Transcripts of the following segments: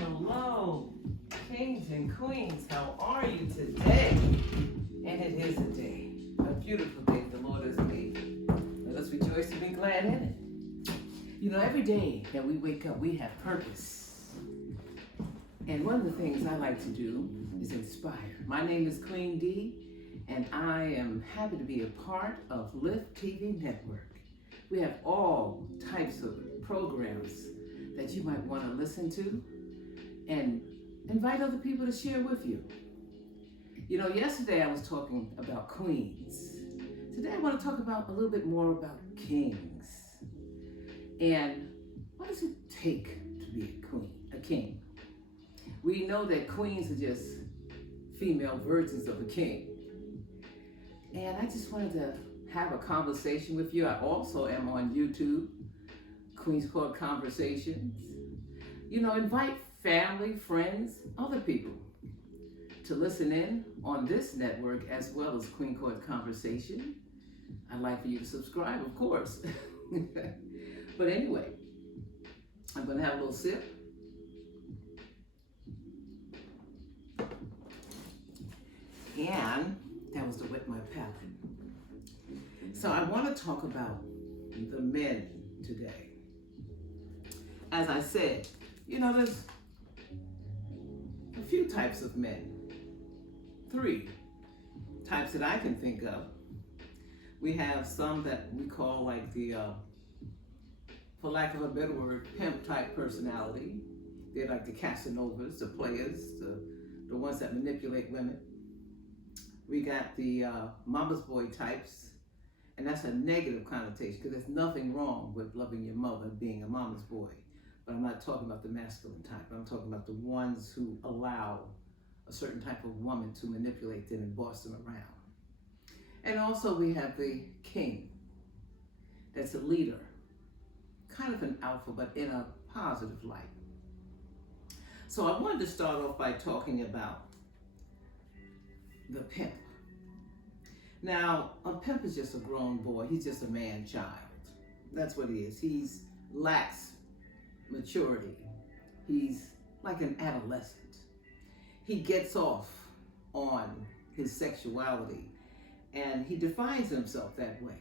Hello, kings and queens. How are you today? And it is a day, a beautiful day the Lord has made. Let us rejoice and be glad in it. You know, every day that we wake up, we have purpose. And one of the things I like to do is inspire. My name is Queen D, and I am happy to be a part of Lift TV Network. We have all types of programs that you might want to listen to and invite other people to share with you. You know, yesterday I was talking about queens. Today I want to talk about a little bit more about kings. And what does it take to be a king? We know that queens are just female versions of a king. And I just wanted to have a conversation with you. I also am on YouTube, Queens Court Conversations. You know, invite family, friends, other people to listen in on this network as well as Queen Court Conversation. I'd like for you to subscribe, of course. But anyway, I'm going to have a little sip. And that was to wet my palate. So I want to talk about the men today. As I said, you know, there's a few types of men. 3 types that I can think of. We have some that we call like the, for lack of a better word, pimp type personality. They're like the Casanovas, the players, the ones that manipulate women. We got the mama's boy types, and that's a negative connotation because there's nothing wrong with loving your mother, being a mama's boy. But I'm not talking about the masculine type. I'm talking about the ones who allow a certain type of woman to manipulate them and boss them around. And also we have the king. That's a leader, kind of an alpha, but in a positive light. So I wanted to start off by talking about the pimp. Now, a pimp is just a grown boy. He's just a man-child. That's what he is. He's lacks maturity. He's like an adolescent. He gets off on his sexuality, and he defines himself that way.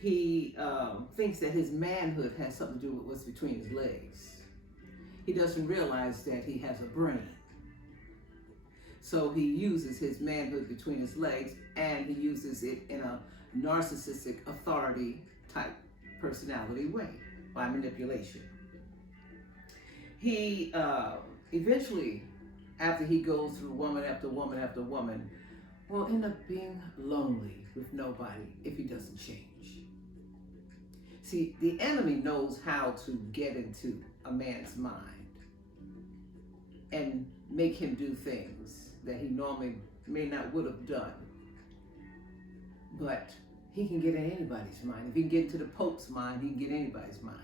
He thinks that his manhood has something to do with what's between his legs. He doesn't realize that he has a brain. So he uses his manhood between his legs, and he uses it in a narcissistic authority type personality way by manipulation. He eventually, after he goes through woman after woman after woman, will end up being lonely with nobody if he doesn't change. See, the enemy knows how to get into a man's mind and make him do things that he normally may not would have done. But he can get in anybody's mind. If he can get into the Pope's mind, he can get anybody's mind.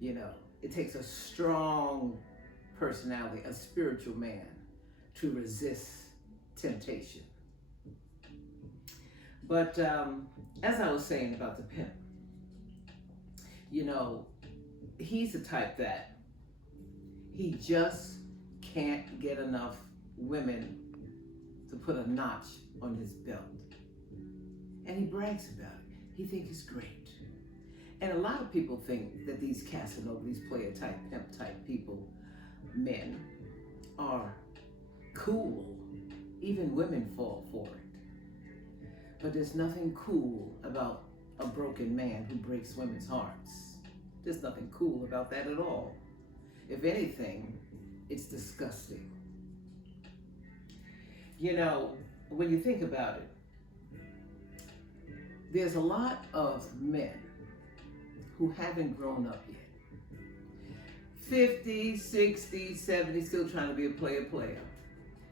You know, it takes a strong personality, a spiritual man, to resist temptation. But as I was saying about the pimp, you know, he's the type that he just can't get enough women to put a notch on his belt. And he brags about it. He thinks it's great. And a lot of people think that these Casanova, these player type, pimp type people, men, are cool. Even women fall for it. But there's nothing cool about a broken man who breaks women's hearts. There's nothing cool about that at all. If anything, it's disgusting. You know, when you think about it, there's a lot of men who haven't grown up yet. 50, 60, 70, still trying to be a player.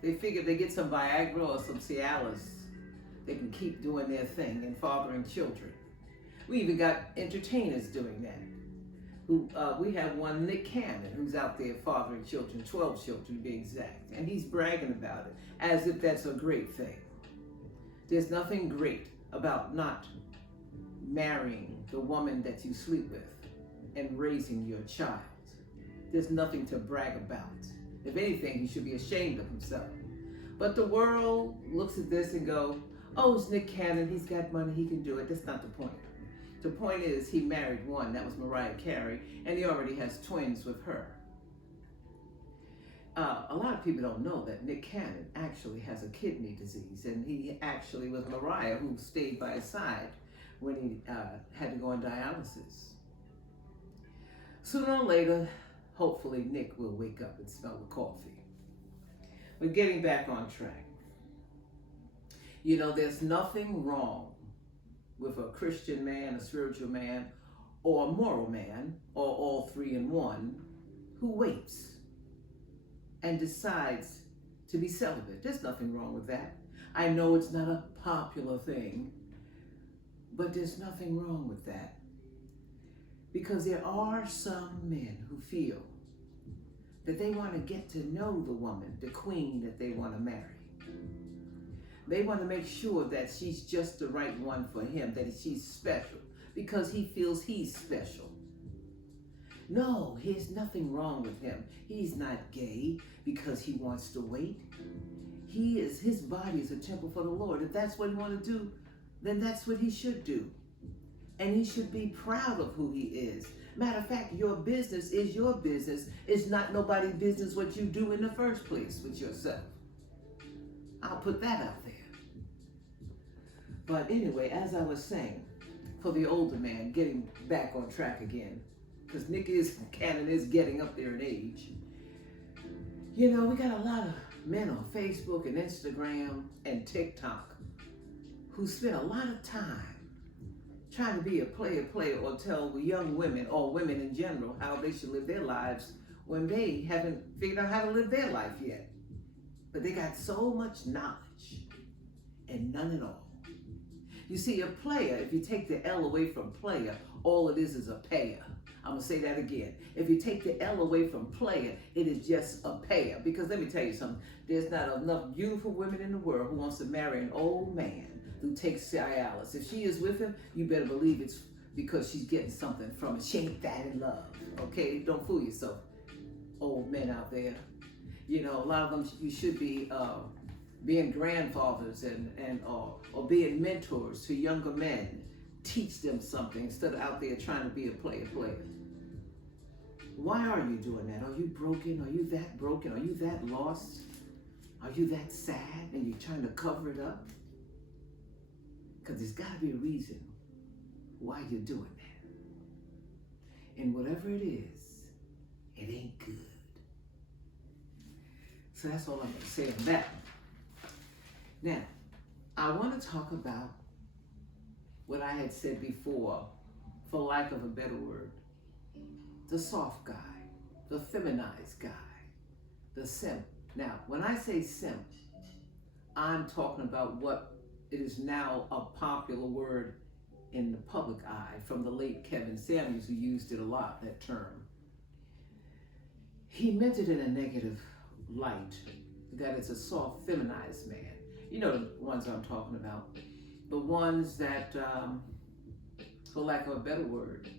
They figure if they get some Viagra or some Cialis, they can keep doing their thing and fathering children. We even got entertainers doing that. We have one, Nick Cannon, who's out there fathering children, 12 children to be exact. And he's bragging about it as if that's a great thing. There's nothing great about not marrying the woman that you sleep with and raising your child. There's nothing to brag about. If anything, he should be ashamed of himself. But the world looks at this and go, oh, it's Nick Cannon. He's got money. He can do it. That's not the point. The point is he married one. That was Mariah Carey. And he already has twins with her. A lot of people don't know that Nick Cannon actually has a kidney disease. And he actually was Mariah who stayed by his side when he had to go on dialysis. Sooner or later, hopefully Nick will wake up and smell the coffee. But getting back on track. You know, there's nothing wrong with a Christian man, a spiritual man, or a moral man, or all three in one, who waits and decides to be celibate. There's nothing wrong with that. I know it's not a popular thing, but there's nothing wrong with that. Because there are some men who feel that they want to get to know the woman, the queen that they want to marry. They want to make sure that she's just the right one for him, that she's special, because he feels he's special. No, there's nothing wrong with him. He's not gay because he wants to wait. His body is a temple for the Lord. If that's what he wants to do, then that's what he should do. And he should be proud of who he is. Matter of fact, your business is your business. It's not nobody's business what you do in the first place with yourself. I'll put that out there. But anyway, as I was saying, for the older man, getting back on track again, because Nick Cannon is getting up there in age. You know, we got a lot of men on Facebook and Instagram and TikTok who spend a lot of time trying to be a player or tell young women or women in general how they should live their lives when they haven't figured out how to live their life yet. But they got so much knowledge and none at all. You see, a player, if you take the L away from player, all it is a payer. I'm gonna say that again. If you take the L away from player, it is just a payer. Because let me tell you something, there's not enough beautiful women in the world who wants to marry an old man who takes Cialis. If she is with him, you better believe it's because she's getting something from it. She ain't that in love, okay? Don't fool yourself, old men out there. You know, a lot of them, you should be being grandfathers or being mentors to younger men. Teach them something instead of out there trying to be a player. Why are you doing that? Are you broken? Are you that broken? Are you that lost? Are you that sad and you're trying to cover it up? Because there's got to be a reason why you're doing that. And whatever it is, it ain't good. So that's all I'm going to say on that. Now, I want to talk about what I had said before, for lack of a better word. The soft guy, the feminized guy, the simp. Now, when I say simp, I'm talking about what it is now a popular word in the public eye from the late Kevin Samuels, who used it a lot, that term. He meant it in a negative light, that it's a soft, feminized man. You know the ones I'm talking about. The ones that, for lack of a better word,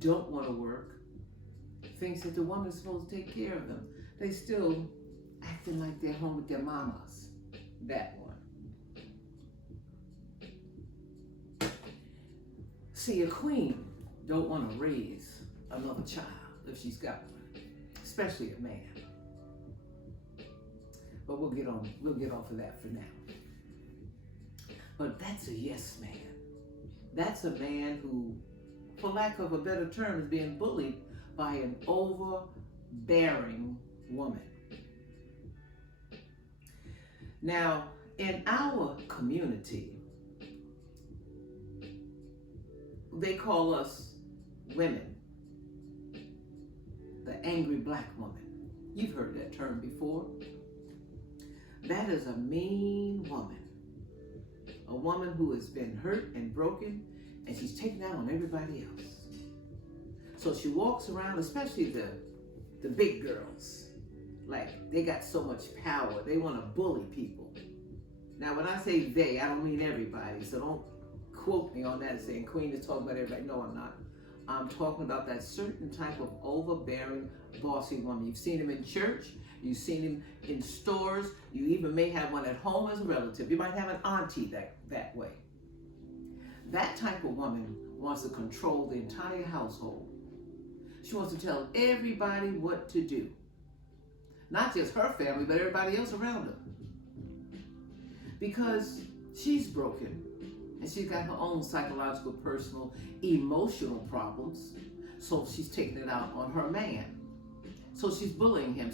don't want to work, thinks that the woman's supposed to take care of them. They still acting like they're home with their mamas. That one. See, a queen don't want to raise another child if she's got one, especially a man. But we'll get off of that for now. But that's a yes man. That's a man who, for lack of a better term, is being bullied by an overbearing woman. Now, in our community, they call us women the angry black woman. You've heard that term before. That is a mean woman. A woman who has been hurt and broken, and she's taken out on everybody else. So she walks around, especially the big girls, like they got so much power, they want to bully people. Now, when I say they, I don't mean everybody, so don't quote me on that saying Queen is talking about everybody. No, I'm not. I'm talking about that certain type of overbearing, bossy woman. You've seen him in church. You've seen him in stores. You even may have one at home as a relative. You might have an auntie that way. That type of woman wants to control the entire household. She wants to tell everybody what to do. Not just her family, but everybody else around her. Because she's broken. And she's got her own psychological, personal, emotional problems. So she's taking it out on her man. So she's bullying him.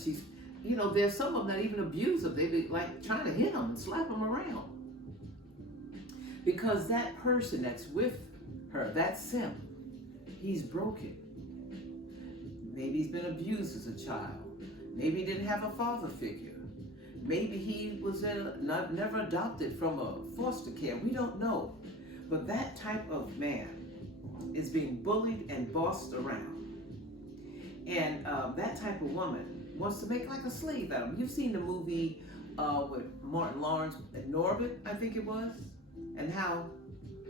There's some of them that even abuse him. They be like trying to hit him and slap him around. Because that person that's with her, that's him, he's broken. Maybe he's been abused as a child. Maybe he didn't have a father figure. Maybe he was never adopted from a foster care. We don't know. But that type of man is being bullied and bossed around. And that type of woman wants to make like a slave out of him. You've seen the movie with Martin Lawrence, Norbit, I think it was, and how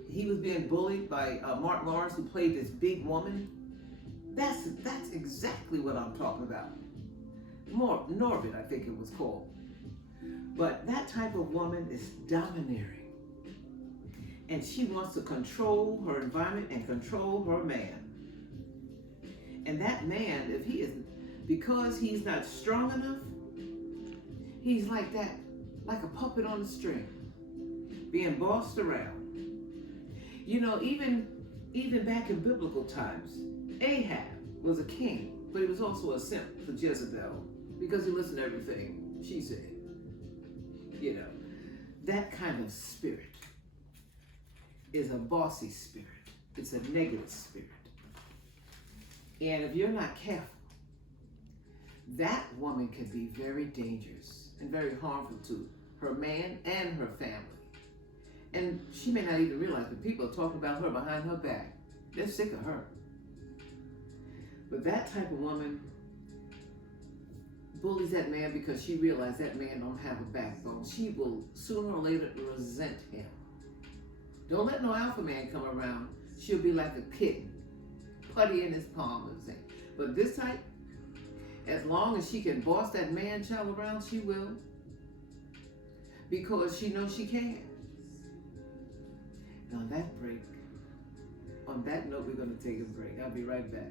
he was being bullied by Martin Lawrence, who played this big woman. That's exactly what I'm talking about. Norbit, I think it was called. But that type of woman is domineering. And she wants to control her environment and control her man. And that man, because he's not strong enough, he's like that, like a puppet on a string, being bossed around. Even back in biblical times, Ahab was a king, but he was also a simp for Jezebel because he listened to everything she said. That kind of spirit is a bossy spirit. It's a negative spirit. And if you're not careful, that woman can be very dangerous and very harmful to her man and her family. And she may not even realize, but people are talking about her behind her back. They're sick of her. But that type of woman bullies that man because she realized that man don't have a backbone. She will sooner or later resent him. Don't let no alpha man come around. She'll be like a kitten, putty in his palm. But this type, as long as she can boss that man child around, she will. Because she knows she can. And on that note, we're going to take a break. I'll be right back.